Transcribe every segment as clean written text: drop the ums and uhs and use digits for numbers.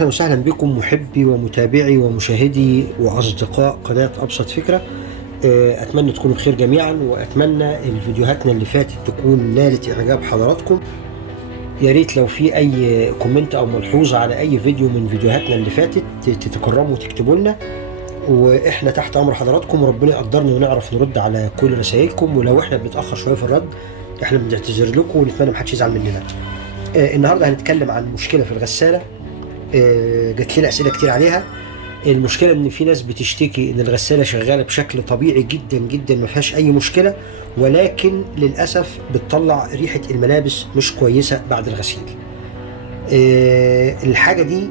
أهلا وسهلا بكم محبي ومتابعي ومشاهدي وأصدقاء قناة أبسط فكرة. أتمنى تكونوا بخير جميعا، وأتمنى الفيديوهاتنا اللي فاتت تكون نالت إعجاب حضراتكم. يا ريت لو في أي كومنت أو ملحوظة على أي فيديو من فيديوهاتنا اللي فاتت تتكرموا وتكتبوا لنا، وإحنا تحت أمر حضراتكم، وربنا يقدرنا ونعرف نرد على كل رسائلكم. ولو إحنا بنتأخر شوية في الرد إحنا بنعتذر لكم ونتمنى محدش يزعل مننا. النهارده هنتكلم عن مشكلة في الغسالة. جات لنا اسئله كتير عليها. المشكله ان في ناس بتشتكي ان الغساله شغاله بشكل طبيعي جدا جدا ما فيهاش اي مشكله، ولكن للاسف بتطلع ريحه الملابس مش كويسه بعد الغسيل. الحاجه دي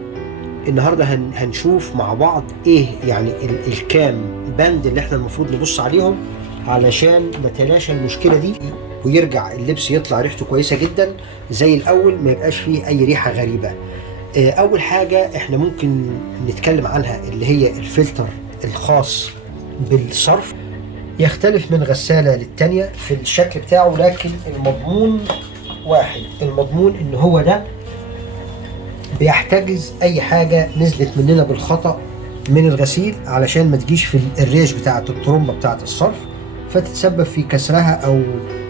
النهارده هنشوف مع بعض ايه يعني الكام بند اللي احنا المفروض نبص عليهم علشان نتلاشى المشكله دي، ويرجع اللبس يطلع ريحته كويسه جدا زي الاول، ما يبقاش فيه اي ريحه غريبه. اول حاجة احنا ممكن نتكلم عنها اللي هي الفلتر الخاص بالصرف. يختلف من غسالة للتانية في الشكل بتاعه، لكن المضمون واحد. المضمون ان هو ده بيحتجز اي حاجة نزلت مننا بالخطأ من الغسيل، علشان ما تجيش في الريش بتاعة الطرمبة بتاعة الصرف فتتسبب في كسرها، او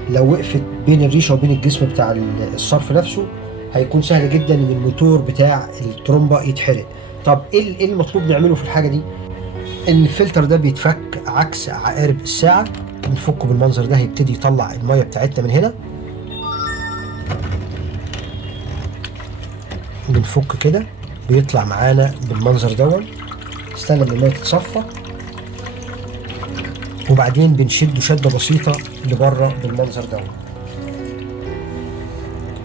لو وقفت بين الريشة وبين الجسم بتاع الصرف نفسه هيكون سهل جدا ان الموتور بتاع الترومبه يتحرق. طب ايه المطلوب نعمله في الحاجه دي؟ الفلتر ده بيتفك عكس عقارب الساعه، بنفكه بالمنظر ده، هيبتدي يطلع الميه بتاعتنا من هنا. بنفك كده بيطلع معانا بالمنظر ده. استنى لما الميه تتصفى، وبعدين بنشده شده بسيطه لبره بالمنظر ده.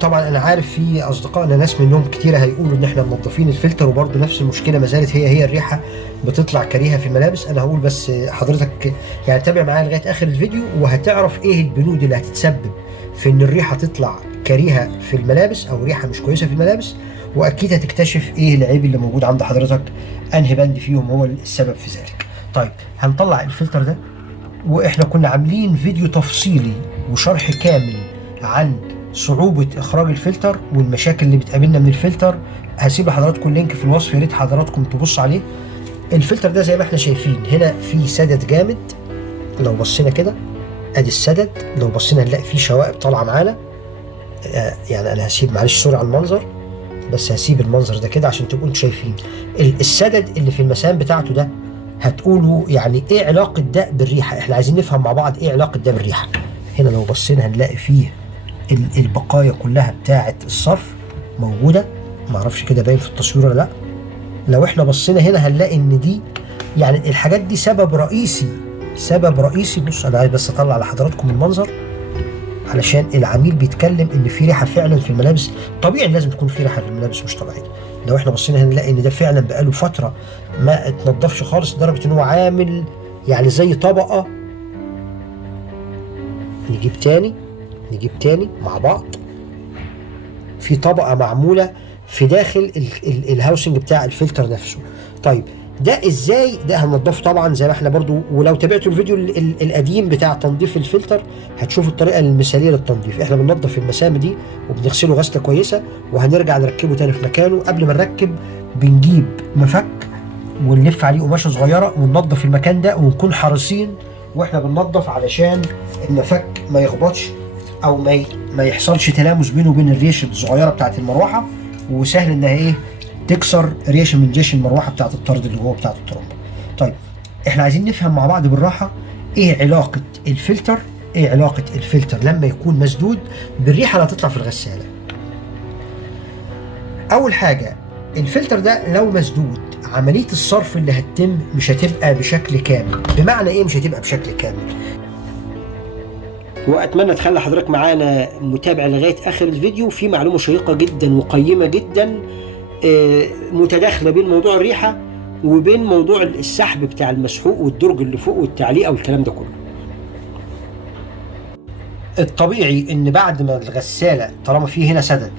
طبعا انا عارف في اصدقائنا ناس منهم كتير هيقولوا ان احنا منظفين الفلتر وبرضه نفس المشكله ما زالت هي الريحه بتطلع كريهه في الملابس. انا هقول بس حضرتك يعني تابع معايا لغايه اخر الفيديو، وهتعرف ايه البنود اللي هتتسبب في ان الريحه تطلع كريهه في الملابس او ريحه مش كويسه في الملابس، واكيد هتكتشف ايه العيب اللي موجود عند حضرتك، انهي بند فيهم هو السبب في ذلك. طيب هنطلع الفلتر ده، واحنا كنا عاملين فيديو تفصيلي وشرح كامل عن صعوبة إخراج الفلتر والمشاكل اللي بتقابلنا من الفلتر. هسيب لحضراتكم اللينك في الوصف، يا ريت حضراتكم تبص عليه. الفلتر ده زي ما احنا شايفين هنا فيه سدد جامد، لو بصينا كده ادي السدد، لو بصينا هنلاقي فيه شوائب طالعة معانا. يعني انا هسيب، معلش سوري على المنظر، بس هسيب المنظر ده كده عشان تبقوا انتوا شايفين السدد اللي في المسام بتاعته ده. هتقولوا يعني ايه علاقة ده بالريحة؟ احنا عايزين نفهم مع بعض ايه علاقة ده بالريحة. هنا لو بصينا هنلاقي فيه البقايا كلها بتاعه الصرف موجوده، معرفش كده باين في التصوير ولا لا. لو احنا بصينا هنا هنلاقي ان دي يعني الحاجات دي سبب رئيسي. بص انا عايز بس اطلع لحضراتكم المنظر علشان العميل بيتكلم ان في ريحه فعلا في الملابس. طبيعي لازم تكون في ريحه في الملابس مش طبيعيه. لو احنا بصينا هنلاقي ان ده فعلا بقاله فتره ما اتنضفش خالص، لدرجه ان هو عامل يعني زي طبقه. نجيب تاني مع بعض، في طبقة معمولة في داخل الهاوسنج بتاع الفلتر نفسه. طيب ده ازاي؟ ده هننضفه طبعا زي ما احنا برضو، ولو تابعتوا الفيديو القديم بتاع تنظيف الفلتر هتشوفوا الطريقة المثالية للتنظيف. احنا بننضف المسام دي وبنغسله غسلة كويسة، وهنرجع نركبه تاني في مكانه. قبل ما نركب بنجيب مفك ونلف عليه قماشة صغيرة وننضف المكان ده، ونكون حريصين واحنا بننضف علشان المفك ما يخبطش او ما يحصلش تلامس بينه وبين الريش الصغيره بتاعت المروحه، وسهل انها ايه تكسر ريش من جيش المروحه بتاعت الطرد اللي جوه بتاعت الترمبه. طيب احنا عايزين نفهم مع بعض بالراحه ايه علاقه الفلتر لما يكون مسدود بالريحه اللي هتطلع في الغساله. اول حاجه الفلتر ده لو مسدود عمليه الصرف اللي هتتم مش هتبقى بشكل كامل. بمعنى ايه مش هتبقى بشكل كامل؟ واتمنى تخلي حضرتك معانا متابع لغايه اخر الفيديو، في معلومه شيقه جدا وقيمه جدا متداخله بين موضوع الريحه وبين موضوع السحب بتاع المسحوق والدرج اللي فوق والتعليقه والكلام ده كله. الطبيعي ان بعد ما الغساله، طالما في هنا سدد،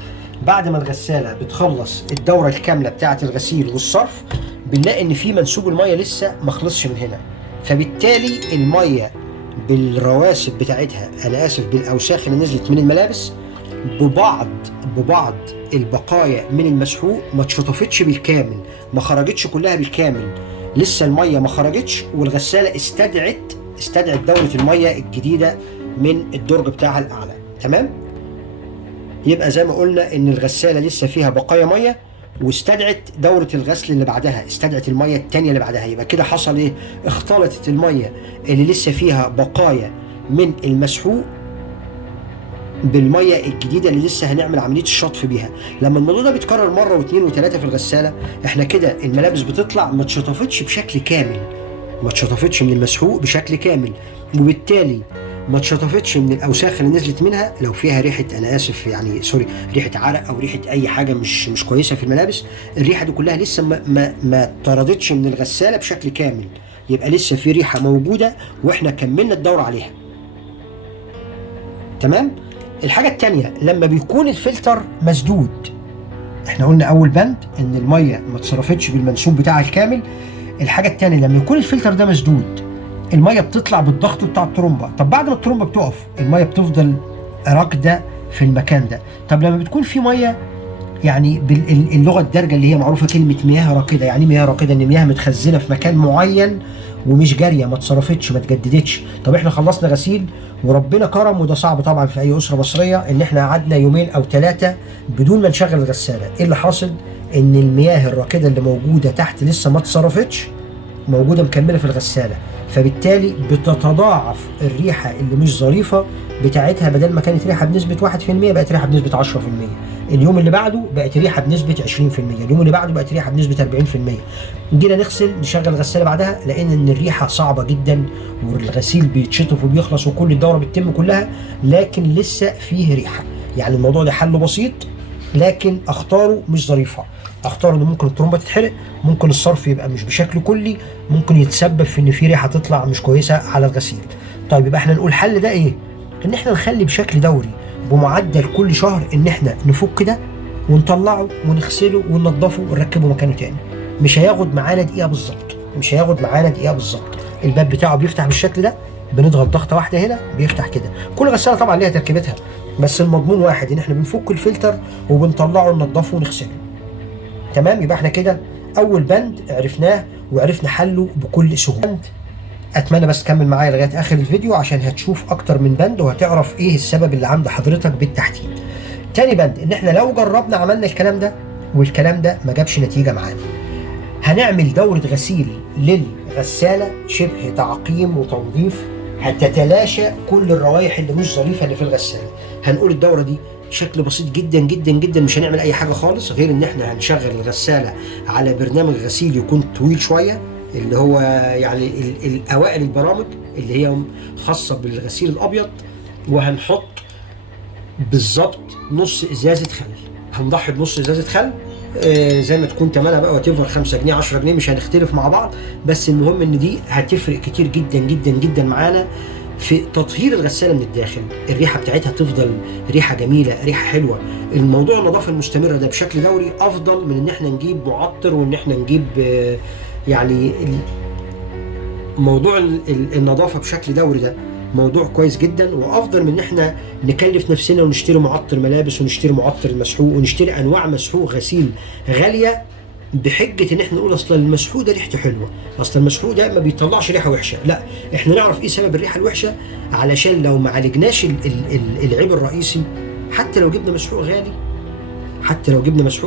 بعد ما الغساله بتخلص الدوره الكامله بتاعه الغسيل والصرف بنلاقي ان في منسوب الميه لسه ما خلصش من هنا، فبالتالي الميه بالرواسب بتاعتها، انا اسف بالاوساخ اللي نزلت من الملابس، ببعض البقايا من المسحوق ما اتشطفتش بالكامل، ما خرجتش كلها بالكامل، لسه الميه ما خرجتش، والغساله استدعت دوره الميه الجديده من الدرج بتاعها الاعلى. تمام؟ يبقى زي ما قلنا ان الغساله لسه فيها بقايا ميه، واستدعت دوره الغسل اللي بعدها، استدعت الميه الثانيه اللي بعدها. يبقى كده حصل ايه؟ اختلطت الميه اللي لسه فيها بقايا من المسحوق بالميه الجديده اللي لسه هنعمل عمليه الشطف بيها. لما الموضوع ده بيتكرر مره واثنين وثلاثه في الغساله، احنا كده الملابس بتطلع ما اتشطفتش بشكل كامل، ما اتشطفتش من المسحوق بشكل كامل، وبالتالي ما اتشطفتش من الاوساخ اللي نزلت منها. لو فيها ريحه، انا اسف يعني سوري، ريحه عرق او ريحه اي حاجه مش كويسه في الملابس، الريحه دي كلها لسه ما طردتش من الغساله بشكل كامل، يبقى لسه في ريحه موجوده واحنا كملنا الدور عليها. تمام؟ الحاجه الثانيه، لما بيكون الفلتر مسدود، احنا قلنا اول بند ان الميه ما اتصرفتش بالمنسوب بتاعها الكامل. الحاجه الثانيه، لما يكون الفلتر ده مسدود، الميه بتطلع بالضغط بتاع الترومبه. طب بعد ما الترومبه بتقف، الميه بتفضل راكده في المكان ده. طب لما بتكون في ميه، يعني باللغه الدارجه اللي هي معروفه كلمه مياه راكده، يعني مياه راكده ان مياه متخزنه في مكان معين ومش جاريه، ما اتصرفتش، ما اتجددتش. طب احنا خلصنا غسيل وربنا كرم، وده صعب طبعا في اي اسره مصريه، ان احنا قعدنا يومين او ثلاثه بدون ما نشغل الغساله. ايه اللي حاصل؟ ان المياه الراكده اللي موجوده تحت لسه ما اتصرفتش، موجوده مكمله في الغساله، فبالتالي بتتضاعف الريحه اللي مش ظريفه بتاعتها. بدل ما كانت ريحه بنسبه 1% بقت ريحه بنسبه 10%. اليوم اللي بعده بقت ريحه بنسبه 20%. اليوم اللي بعده بقت ريحه بنسبه 40%. جينا نغسل، نشغل الغساله بعدها، لقينا ان الريحه صعبه جدا، والغسيل بيتشطف وبيخلص وكل الدوره بتتم كلها، لكن لسه فيه ريحه. يعني الموضوع ده حله بسيط، لكن اخطاره مش ظريفه. اخطار ان ممكن الترومبه تتحرق، ممكن الصرف يبقى مش بشكل كلي، ممكن يتسبب في ان في ريحه تطلع مش كويسه على الغسيل. طيب يبقى احنا نقول الحل ده ايه؟ ان احنا نخلي بشكل دوري بمعدل كل شهر ان احنا نفك ده ونطلعه ونغسله وننضفه ونركبه مكانه تاني. مش هياخد معانا دقيقه بالظبط، مش هياخد معانا دقيقه بالظبط. الباب بتاعه بيفتح بالشكل ده، بنضغط ضغطه واحده هنا بيفتح كده. كل غساله طبعا ليها تركيبتها، بس المضمون واحد، ان احنا بنفك الفلتر وبنطلعه ننضفه ونغسله. تمام؟ يبقى احنا كده اول بند عرفناه وعرفنا حله بكل سهوله. اتمنى بس تكمل معايا لغايه اخر الفيديو عشان هتشوف اكتر من بند وهتعرف ايه السبب اللي عند حضرتك بالتحديد. تاني بند، ان احنا لو جربنا عملنا الكلام ده والكلام ده ما جابش نتيجه معانا، هنعمل دوره غسيل للغساله شبه تعقيم وتنظيف، هتتلاشى كل الروائح اللي مش ظريفه اللي في الغساله. هنقول الدوره دي شكل بسيط جدا جدا جدا، مش هنعمل اي حاجه خالص غير ان احنا هنشغل الغساله على برنامج غسيل يكون طويل شويه، اللي هو يعني الاوائل البرامج اللي هي خاصه بالغسيل الابيض، وهنحط بالظبط نص ازازه خل. هنضحي بنص ازازه خل، زي ما تكون تمنها بقى وتفر 5 جنيه 10 جنيه، مش هنختلف مع بعض، بس المهم ان دي هتفرق كتير جدا جدا جدا معانا في تطهير الغساله من الداخل. الريحه بتاعتها تفضل ريحه جميله، ريحه حلوه. الموضوع النظافه المستمره ده بشكل دوري افضل من ان احنا نجيب معطر وان احنا نجيب يعني موضوع النظافه بشكل دوري ده موضوع كويس جدا، وافضل من ان احنا نكلف نفسنا ونشتري معطر ملابس ونشتري معطر المسحوق ونشتري انواع مسحوق غسيل غاليه بحجه ان احنا نقول اصل المسحوق ده ريحته حلوه، اصل المسحوق ده ما بيطلعش ريحه وحشه. لا، احنا نعرف ايه سبب الريحه الوحشه علشان لو ما عالجناش العيب الرئيسي، حتى لو جبنا مسحوق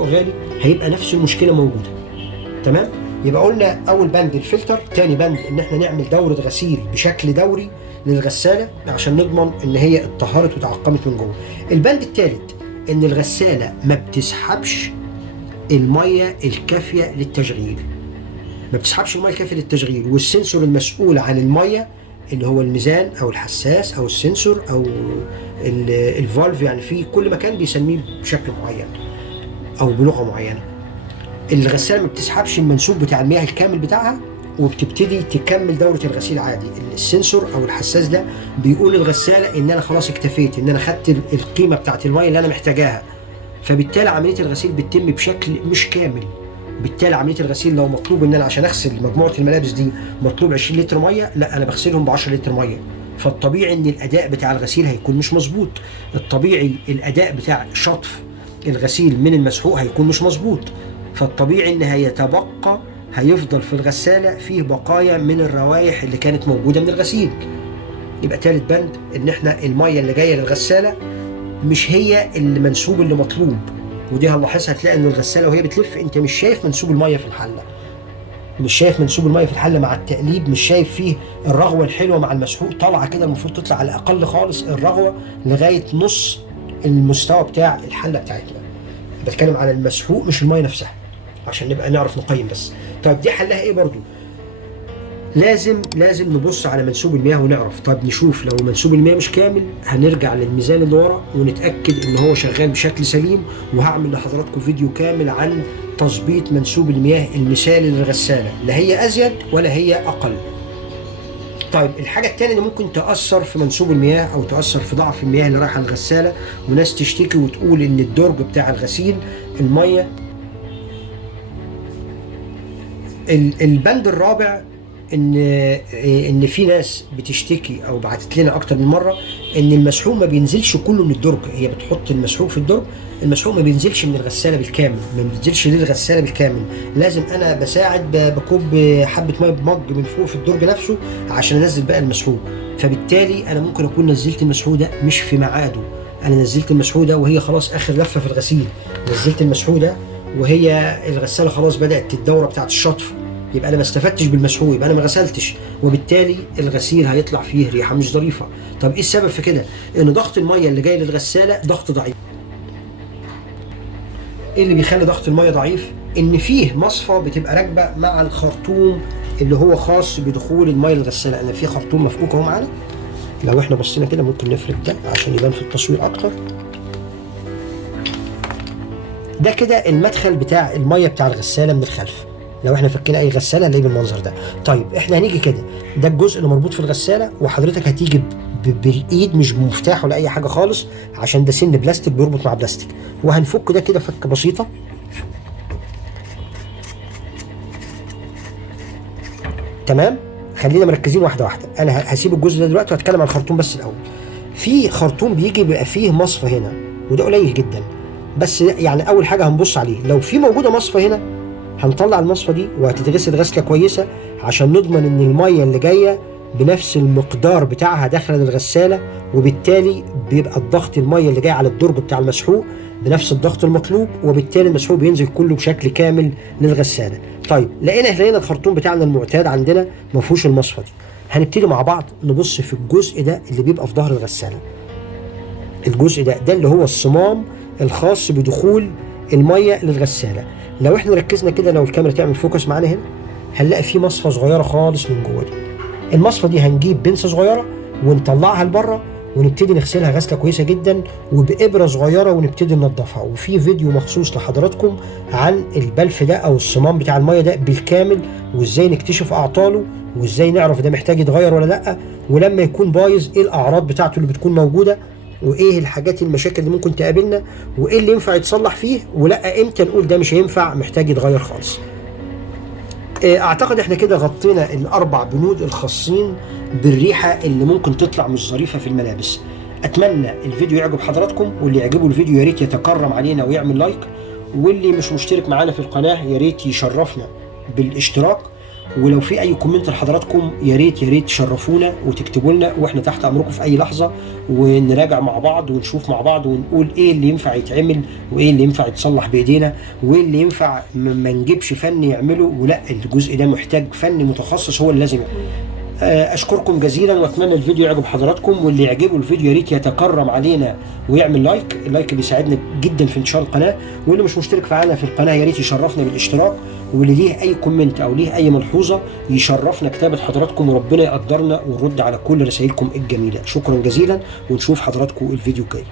غالي، هيبقى نفس المشكله موجوده. تمام؟ يبقى قلنا اول بند الفلتر، تاني بند ان احنا نعمل دوره غسيل بشكل دوري للغساله عشان نضمن ان هي اتطهرت وتعقمت من جوه. البند الثالث ان الغساله ما بتسحبش الميه الكافيه للتشغيل، والسنسور المسؤول عن الميه اللي هو الميزان او الحساس او السنسور او الفالف، يعني في كل مكان بيسميه بشكل معين او بلغه معينه. الغساله ما بتسحبش المنسوب بتاع المياه الكامل بتاعها وبتبتدي تكمل دوره الغسيل عادي. السنسور او الحساس ده بيقول للغساله ان انا خلاص اكتفيت، ان انا خدت القيمه بتاعت الميه اللي انا محتاجاها، فبالتالي عمليه الغسيل بتتم بشكل مش كامل. بالتالي عمليه الغسيل لو مطلوب ان انا عشان اغسل مجموعه الملابس دي مطلوب 20 لتر ميه، لا انا بغسلهم ب 10 لتر ميه، فالطبيعي ان الاداء بتاع الغسيل هيكون مش مظبوط، الطبيعي الاداء بتاع شطف الغسيل من المسحوق هيكون مش مظبوط، فالطبيعي ان هيفضل في الغسالة فيه بقايا من الروائح اللي كانت موجودة من الغسيل. يبقى تالت بند ان احنا المية اللي جاية للغسالة مش هي المنسوب اللي مطلوب، ودي هنلاحظها، هتلاقي ان الغسالة وهي بتلف انت مش شايف منسوب المية في الحلة، مش شايف منسوب المية في الحلة مع التقليب، مش شايف فيه الرغوة الحلوة مع المسحوق طالعة كده، المفروض تطلع على الأقل خالص الرغوة لغاية نص المستوى بتاع الحلة بتاعتنا. بتكلم على المسحوق مش المية نفسها عشان نبقى نعرف نقيم بس. طيب دي حلها ايه برضو؟ لازم نبص على منسوب المياه ونعرف. طيب نشوف لو منسوب المياه مش كامل هنرجع للميزان اللي ورا ونتأكد ان هو شغال بشكل سليم، وهعمل لحضراتكم فيديو كامل عن تظبيط منسوب المياه المثالي للغسالة، لا هي ازيد ولا هي اقل. طيب الحاجة التانية اللي ممكن تأثر في منسوب المياه أو تأثر في ضعف المياه اللي رايحة الغسالة، وناس تشتكي وتقول إن الدرج بتاع الغسيل المية. البند الرابع ان في ناس بتشتكي او بعتت لنا اكتر من مره ان المسحوق ما بينزلش كله من الدرج، هي بتحط المسحوق في الدرج، المسحوق ما بينزلش من الغساله بالكامل، ما بينزلش للغساله بالكامل، لازم انا بساعد بكب حبه ميه بمج من فوق في الدرج نفسه عشان انزل بقى المسحوق. فبالتالي انا ممكن اكون نزلت المسحوق ده مش في ميعاده، انا نزلت المسحوق ده وهي خلاص اخر لفه في الغسيل، نزلت المسحوق ده وهي الغساله خلاص بدات الدوره بتاعه الشطف، يبقى انا ما استفدتش بالمسحوق، يبقى انا ما غسلتش، وبالتالي الغسيل هيطلع فيه ريحه مش ظريفه. طب ايه السبب في كده؟ ان ضغط الميه اللي جاي للغساله ضغط ضعيف. ايه اللي بيخلي ضغط الميه ضعيف؟ ان فيه مصفى بتبقى راكبه مع الخرطوم اللي هو خاص بدخول الميه للغساله. انا في خرطوم مفكوك اهو معانا، لو احنا بصينا كده ممكن نفرد ده عشان يبان في التصوير اكتر. ده كده المدخل بتاع الميه بتاع الغساله من الخلف، لو احنا فكينا اي غساله هنلاقيه بالمنظر ده. طيب احنا هنيجي كده، ده الجزء اللي مربوط في الغساله، وحضرتك هتيجي بالايد مش بمفتاح ولا اي حاجه خالص عشان ده سن بلاستيك بيربط مع بلاستيك، وهنفك ده كده فكه بسيطه. تمام، خلينا مركزين واحده واحده. انا هسيب الجزء ده دلوقتي وهتكلم عن الخرطوم بس الاول. في خرطوم بيجي بيبقى فيه مصفى هنا، وده قليل جدا، بس يعني اول حاجه هنبص عليه لو في موجوده مصفى هنا هنطلع المصفى دي وهتتغسل غسله كويسه عشان نضمن ان الميه اللي جايه بنفس المقدار بتاعها داخله للغساله، وبالتالي بيبقى الضغط الميه اللي جاي على الدرج بتاع المسحوق بنفس الضغط المطلوب، وبالتالي المسحوق بينزل كله بشكل كامل للغساله. طيب لقينا الخرطوم بتاعنا المعتاد عندنا ما فيهوش المصفى دي، هنبتدي مع بعض نبص في الجزء ده اللي بيبقى في ظهر الغساله. الجزء ده اللي هو الصمام الخاص بدخول الميه للغساله. لو احنا ركزنا كده، لو الكاميرا تعمل فوكس معانا هنا هنلاقي في مصفى صغيره خالص من جوه دي. المصفى دي هنجيب بنسه صغيره ونطلعها لبره ونبتدي نغسلها غسله كويسه جدا وبابره صغيره ونبتدي ننضفها، وفي فيديو مخصوص لحضراتكم عن البلف ده او الصمام بتاع الميه ده بالكامل، وازاي نكتشف اعطاله، وازاي نعرف ده محتاج يتغير ولا لا، ولما يكون بايظ ايه الاعراض بتاعته اللي بتكون موجوده، وايه الحاجات المشاكل اللي ممكن تقابلنا، وايه اللي ينفع يتصلح فيه، ولا امتى نقول ده مش هينفع محتاج يتغير خالص. اعتقد احنا كده غطينا الاربع بنود الخاصين بالريحه اللي ممكن تطلع مش ظريفه في الملابس. اتمنى الفيديو يعجب حضراتكم، واللي يعجبه الفيديو يا ريت يتكرم علينا ويعمل لايك، واللي مش مشترك معانا في القناه يا ريت يشرفنا بالاشتراك، ولو في اي كومنت لحضراتكم يا ريت تشرفونا وتكتبوا لنا، واحنا تحت امركم في اي لحظه، ونراجع مع بعض ونشوف مع بعض ونقول ايه اللي ينفع يتعمل وايه اللي ينفع يتصلح بايدينا، وايه اللي ينفع ما نجيبش فن يعمله، ولا الجزء ده محتاج فن متخصص هو اللي لازم يعمله. اشكركم جزيلا واتمنى الفيديو يعجب حضراتكم، واللي يعجبه الفيديو يا ريت يتكرم علينا ويعمل لايك. اللايك بيساعدنا جدا في انتشار القناه، واللي مش مشترك معانا في القناه يا ريت يشرفنا بالاشتراك، واللي ليه اي كومنت او ليه اي ملحوظه يشرفنا كتابه حضراتكم، وربنا يقدرنا ونرد على كل رسائلكم الجميله. شكرا جزيلا ونشوف حضراتكم الفيديو الجاي.